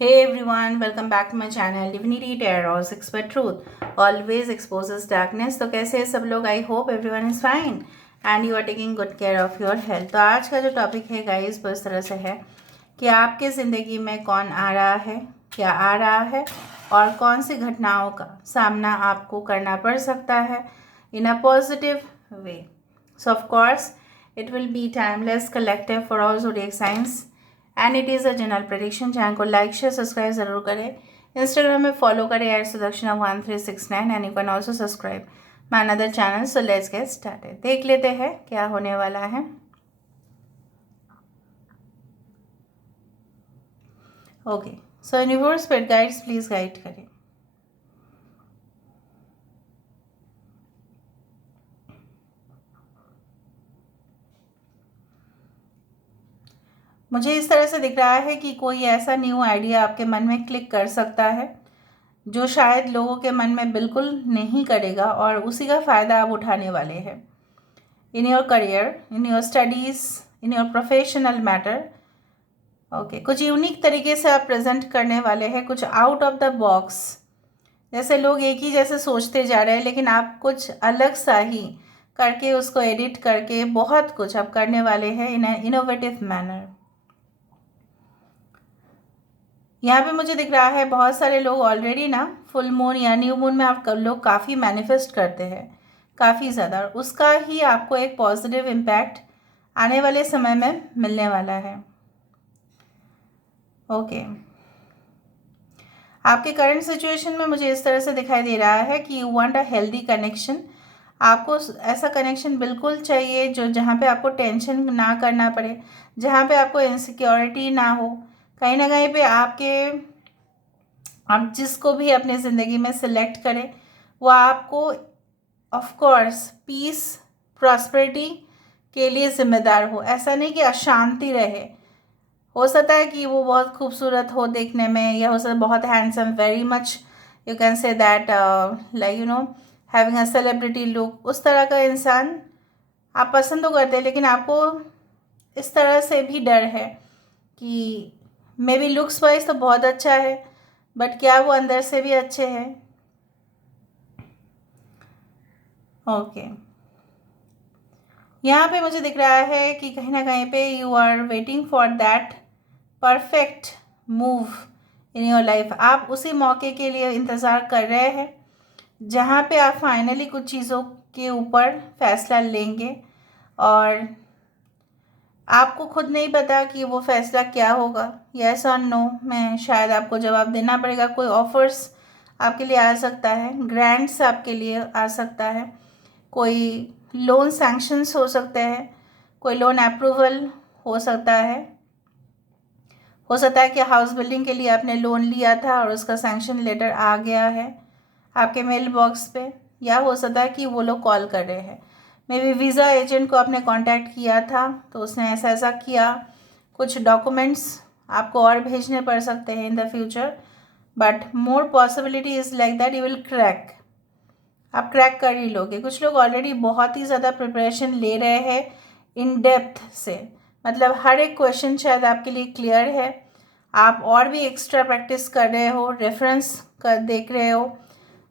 Hey everyone, welcome back to my channel Divinity Tarot Expert Truth always exposes darkness। तो कैसे हैं सब लोग? I hope everyone is fine and you are taking good care of your health. तो आज का जो topic है गाइस वो इस तरह से है कि आपके ज़िंदगी में कौन आ रहा है, क्या आ रहा है और कौन सी घटनाओं का सामना आपको करना पड़ सकता है in a positive way. So of course it will be timeless collective for all zodiac science and it is a general prediction. Channel को लाइक शेयर सब्सक्राइब ज़रूर करें। इंस्टाग्राम में फॉलो करें @sudakshinah1369 and you can also subscribe my another channel. So let's get started. देख लेते हैं क्या होने वाला है। Okay, so universe spirit guides please guide करें। मुझे इस तरह से दिख रहा है कि कोई ऐसा न्यू आइडिया आपके मन में क्लिक कर सकता है जो शायद लोगों के मन में बिल्कुल नहीं करेगा और उसी का फ़ायदा आप उठाने वाले हैं in your career, in your studies, in your professional matter. Okay, कुछ यूनिक तरीके से आप प्रेजेंट करने वाले हैं, कुछ आउट ऑफ द बॉक्स। जैसे लोग एक ही जैसे सोचते जा रहे हैं लेकिन आप कुछ अलग सा ही करके उसको एडिट करके बहुत कुछ आप करने वाले हैं इन एन इनोवेटिव मैनर। यहाँ पे मुझे दिख रहा है बहुत सारे लोग ऑलरेडी ना फुल मून या न्यू मून में आप लोग काफ़ी मैनिफेस्ट करते हैं काफ़ी ज़्यादा, और उसका ही आपको एक पॉजिटिव इम्पैक्ट आने वाले समय में मिलने वाला है। ओके, आपके करंट सिचुएशन में मुझे इस तरह से दिखाई दे रहा है कि you want a healthy connection. आपको ऐसा कनेक्शन बिल्कुल चाहिए जो जहाँ पे आपको टेंशन ना करना पड़े, जहाँ पे आपको इनसिक्योरिटी ना हो। कहीं ना कहीं पे आप जिसको भी अपने ज़िंदगी में सिलेक्ट करें वो आपको ऑफ कोर्स पीस प्रॉस्पेरिटी के लिए ज़िम्मेदार हो। ऐसा नहीं कि अशांति रहे। हो सकता है कि वो बहुत खूबसूरत हो देखने में, या हो सकता है बहुत handsome, very much you can say that like having a celebrity look, उस तरह का इंसान आप पसंद तो करते हैं, लेकिन आपको इस तरह से भी डर है कि मे बी लुक्स वाइज तो बहुत अच्छा है बट क्या वो अंदर से भी अच्छे हैं। ओके, यहाँ पे मुझे दिख रहा है कि कहीं ना कहीं पे you are waiting for that perfect move in your life. आप उसी मौके के लिए इंतज़ार कर रहे हैं जहाँ पे आप फाइनली कुछ चीज़ों के ऊपर फैसला लेंगे और आपको खुद नहीं पता कि वो फैसला क्या होगा। यस और नो में शायद आपको जवाब देना पड़ेगा। कोई ऑफर्स आपके लिए आ सकता है, ग्रांट्स आपके लिए आ सकता है, कोई लोन सैंक्शंस हो सकते हैं, कोई लोन अप्रूवल हो सकता है कि हाउस बिल्डिंग के लिए आपने लोन लिया था और उसका सैंक्शन लेटर आ गया है आपके मेल बॉक्स पे, या हो सकता है कि वो लोग कॉल कर रहे हैं। मे बी वीज़ा एजेंट को आपने कांटेक्ट किया था तो उसने ऐसा ऐसा किया। कुछ डॉक्यूमेंट्स आपको और भेजने पड़ सकते हैं इन the future, but more possibility is like that you will crack. आप क्रैक कर ही लोगे। कुछ लोग ऑलरेडी बहुत ही ज़्यादा प्रिपरेशन ले रहे हैं इन डेप्थ से, मतलब हर एक क्वेश्चन शायद आपके लिए क्लियर है। आप और भी एक्स्ट्रा प्रैक्टिस कर रहे हो, रेफरेंस कर देख रहे हो।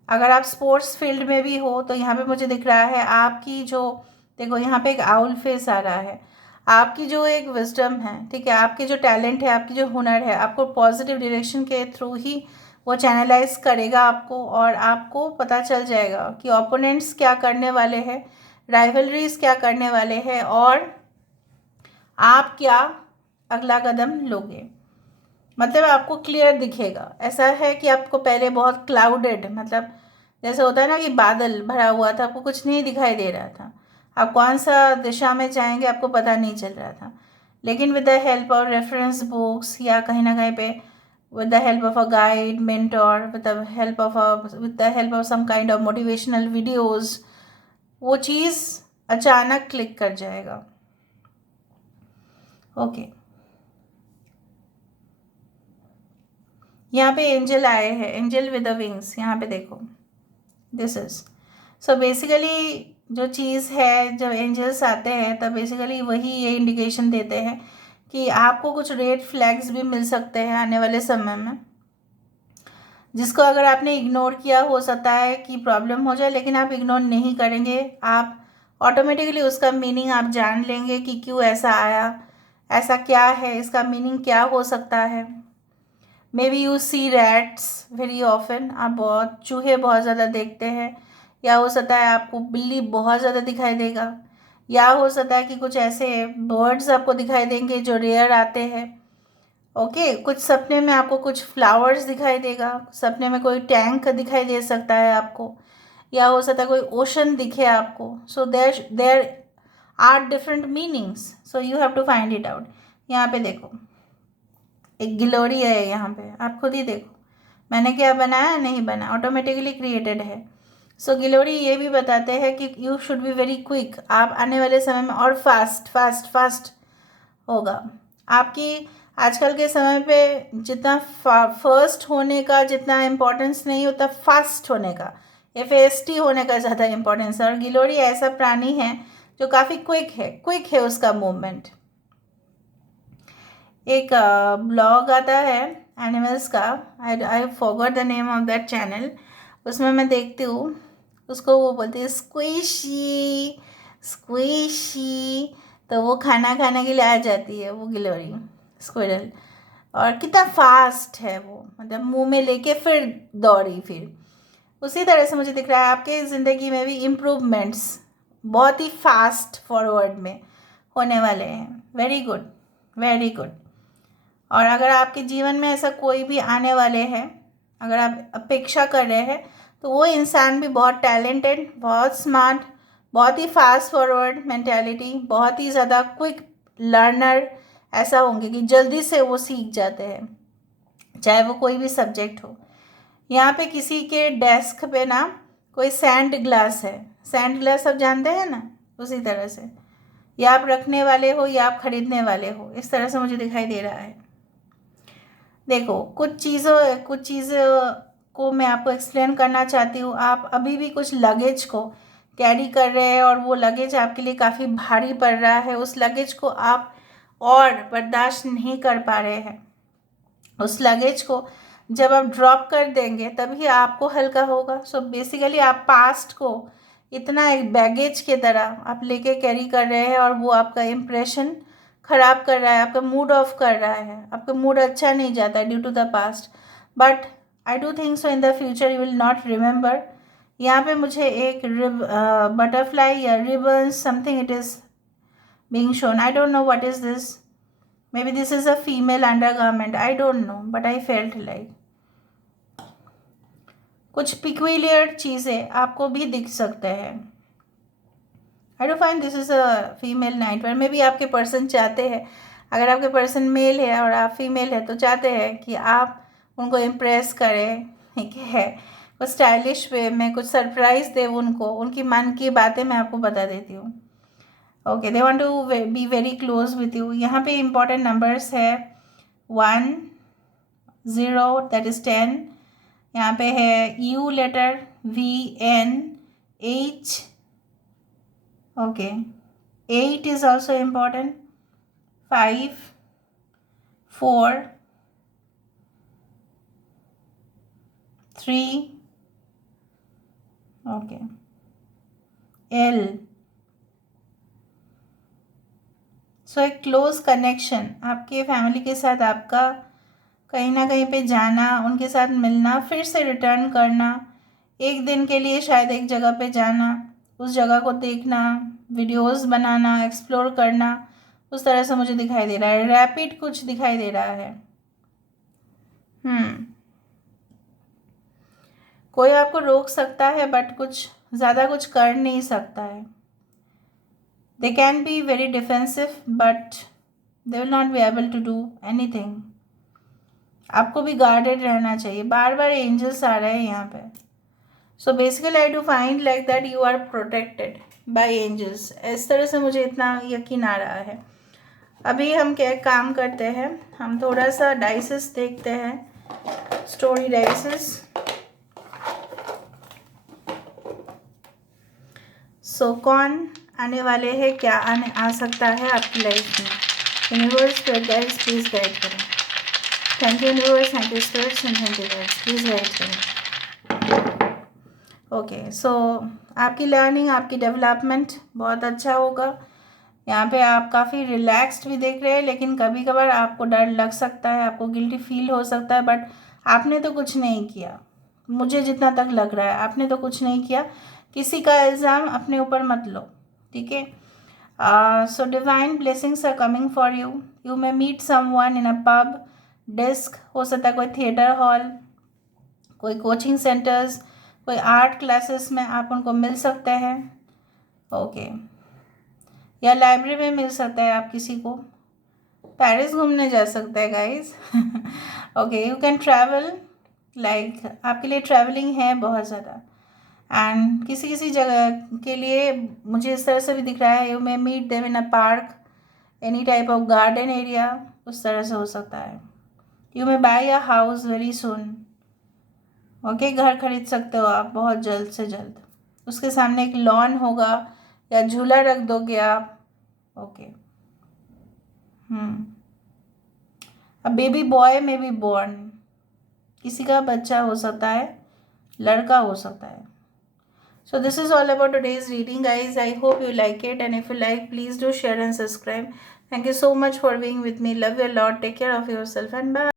अगर आप स्पोर्ट्स फील्ड में भी हो तो यहाँ पे मुझे दिख रहा है आपकी जो, देखो यहाँ पे एक आउल फेस आ रहा है। आपकी जो एक विजडम है, ठीक है, आपके जो टैलेंट है, आपकी जो हुनर है, आपको पॉजिटिव डायरेक्शन के थ्रू ही वो चैनलाइज करेगा आपको, और आपको पता चल जाएगा कि ओपोनेंट्स क्या करने वाले हैं, राइवलरीज क्या करने वाले हैं और आप क्या अगला कदम लोगे। मतलब आपको क्लियर दिखेगा। ऐसा है कि आपको पहले बहुत क्लाउडेड, मतलब जैसे होता है ना कि बादल भरा हुआ था, आपको कुछ नहीं दिखाई दे रहा था, आप कौन सा दिशा में जाएंगे आपको पता नहीं चल रहा था। लेकिन with the help of reference books, या कहीं ना कहीं पे with the help of a guide, mentor, with the help of some kind of motivational videos, वो चीज़ अचानक क्लिक कर जाएगा। ओके, यहाँ पे एंजल आए हैं, एंजल विद द विंग्स। यहाँ पे देखो, दिस इज सो बेसिकली जो चीज़ है, जब एंजल्स आते हैं तब बेसिकली वही ये इंडिकेशन देते हैं कि आपको कुछ रेड फ्लैग्स भी मिल सकते हैं आने वाले समय में, जिसको अगर आपने इग्नोर किया हो सकता है कि प्रॉब्लम हो जाए, लेकिन आप इग्नोर नहीं करेंगे, आप ऑटोमेटिकली उसका मीनिंग आप जान लेंगे कि क्यों ऐसा आया, ऐसा क्या है, इसका मीनिंग क्या हो सकता है। Maybe you see rats very often, आप चूहे बहुत ज़्यादा देखते हैं, या हो सकता है आपको बिल्ली बहुत ज़्यादा दिखाई देगा, या हो सकता है कि कुछ ऐसे बर्ड्स आपको दिखाई देंगे जो रेयर आते हैं। ओके, कुछ सपने में आपको कुछ फ्लावर्स दिखाई देगा, सपने में कोई टैंक दिखाई दे सकता है आपको, या हो सकता है कोई ओशन दिखे आपको। So there are different meanings, so you have to find it out. यहाँ पे देखो एक गिलोरी है, यहाँ पे आप खुद ही देखो, मैंने क्या बनाया, नहीं बना, ऑटोमेटिकली क्रिएटेड है। सो गिलोरी ये भी बताते हैं कि you should be very quick, आप आने वाले समय में और फास्ट फास्ट फास्ट होगा आपकी। आजकल के समय पे जितना फर्स्ट होने का जितना इम्पोर्टेंस नहीं होता, फास्ट होने का, FAST होने का ज़्यादा इम्पोर्टेंस है। और गिलोरी ऐसा प्राणी है जो काफ़ी क्विक है उसका मूवमेंट। एक ब्लॉग आता है एनिमल्स का, I forgot the name of that channel, उसमें मैं देखती हूँ, उसको वो बोलती है स्क्विशी स्क्विशी, तो वो खाना खाने के लिए आ जाती है वो गिलोरी स्क्विरल, और कितना फास्ट है वो, मतलब मुंह में लेके फिर दौड़ी। फिर उसी तरह से मुझे दिख रहा है आपके ज़िंदगी में भी इम्प्रूवमेंट्स बहुत ही फास्ट फॉरवर्ड में होने वाले हैं। Very good, very good. और अगर आपके जीवन में ऐसा कोई भी आने वाले हैं, अगर आप अपेक्षा कर रहे हैं, तो वो इंसान भी बहुत टैलेंटेड, बहुत स्मार्ट, बहुत ही फास्ट फॉरवर्ड मेंटालिटी, बहुत ही ज़्यादा क्विक लर्नर ऐसा होंगे कि जल्दी से वो सीख जाते हैं, चाहे वो कोई भी सब्जेक्ट हो। यहाँ पे किसी के डेस्क पे ना कोई सैंड ग्लास है, सैंड ग्लास सब जानते हैं ना, उसी तरह से, या आप रखने वाले हो या आप खरीदने वाले हो, इस तरह से मुझे दिखाई दे रहा है। देखो कुछ चीज़ों को मैं आपको एक्सप्लेन करना चाहती हूँ। आप अभी भी कुछ लगेज को कैरी कर रहे हैं और वो लगेज आपके लिए काफ़ी भारी पड़ रहा है, उस लगेज को आप और बर्दाश्त नहीं कर पा रहे हैं। उस लगेज को जब आप ड्रॉप कर देंगे तभी आपको हल्का होगा। सो बेसिकली आप पास्ट को इतना एक बैगेज के तरह आप लेके कैरी कर रहे हैं, और वो आपका इम्प्रेशन ख़राब कर रहा है, आपका मूड ऑफ कर रहा है, आपका मूड अच्छा नहीं जाता है due to the past. But I do think so in the future you will not remember. यहाँ पे मुझे एक बटरफ्लाई या ribbon something it is being shown. I don't know what is this. Maybe this is a female undergarment. I don't know, but I felt like कुछ peculiar चीज़ें आपको भी दिख सकते हैं। आई do find this is a female nightwear. May be आपके person चाहते हैं, अगर आपके पर्सन मेल है और आप फीमेल है, तो चाहते हैं कि आप उनको इम्प्रेस करें, ठीक है, कुछ स्टाइलिश वे में कुछ सरप्राइज़ दे उनको, उनकी मन की बातें मैं आपको बता देती हूँ। Okay, they want to be very close with you. यहाँ पे इंपॉर्टेंट नंबर्स है 1 0 दैट इज़ 10, यहाँ पे है U letter, VN, H, okay, 8 is also important, 5 4 3, okay, L। So एक क्लोज कनेक्शन आपके फैमिली के साथ, आपका कहीं ना कहीं पे जाना, उनके साथ मिलना, फिर से रिटर्न करना, एक दिन के लिए शायद एक जगह पे जाना, उस जगह को देखना, वीडियोस बनाना, एक्सप्लोर करना, उस तरह से मुझे दिखाई दे रहा है। रैपिड कुछ दिखाई दे रहा है। कोई आपको रोक सकता है बट कुछ ज़्यादा कुछ कर नहीं सकता है। They can be very defensive but they will not be able to do anything. आपको भी गार्डेड रहना चाहिए। बार बार एंजल्स आ रहे हैं यहाँ पे। So basically I do find like that you are protected by angels. इस तरह से मुझे इतना यकीन आ रहा है। अभी हम क्या काम करते हैं, हम थोड़ा सा डाइसेस देखते हैं, स्टोरी डाइसेस। सो कौन आने वाले हैं, क्या आ सकता है आपकी लाइफ में। Universe spirit guides please guide करें। Thank you universe, thank you spirits and thank you guides, please guide करें। ओके, सो आपकी लर्निंग, आपकी डेवलपमेंट बहुत अच्छा होगा। यहाँ पे आप काफ़ी रिलैक्स्ड भी देख रहे हैं, लेकिन कभी कभार आपको डर लग सकता है, आपको गिल्टी फील हो सकता है, बट आपने तो कुछ नहीं किया। मुझे जितना तक लग रहा है आपने तो कुछ नहीं किया। किसी का इल्ज़ाम अपने ऊपर मत लो, ठीक है। So divine blessings are coming for you. You may meet someone in a pub, disc, हो सकता है कोई थिएटर हॉल, कोई कोचिंग सेंटर्स, कोई आर्ट क्लासेस में आप उनको मिल सकते हैं। ओके, या लाइब्रेरी में मिल सकता है आप किसी को। पेरिस घूमने जा सकते हैं guys. Okay, you can travel, like आपके लिए ट्रैवलिंग है बहुत ज़्यादा। एंड किसी किसी जगह के लिए मुझे इस तरह से भी दिख रहा है, you may meet them in a park, any type of garden area, उस तरह से हो सकता है। You may buy a house very soon. Okay, घर खरीद सकते हो आप बहुत जल्द से जल्द। उसके सामने एक लॉन होगा या झूला रख दोगे आप। ओके, अ बेबी बॉय में बी बॉर्न, किसी का बच्चा हो सकता है, लड़का हो सकता है। So this is all about today's reading guys. I hope you like it, and if you like, please do share and subscribe. Thank you so much for being with me. Love you a lot. Take care of yourself and bye.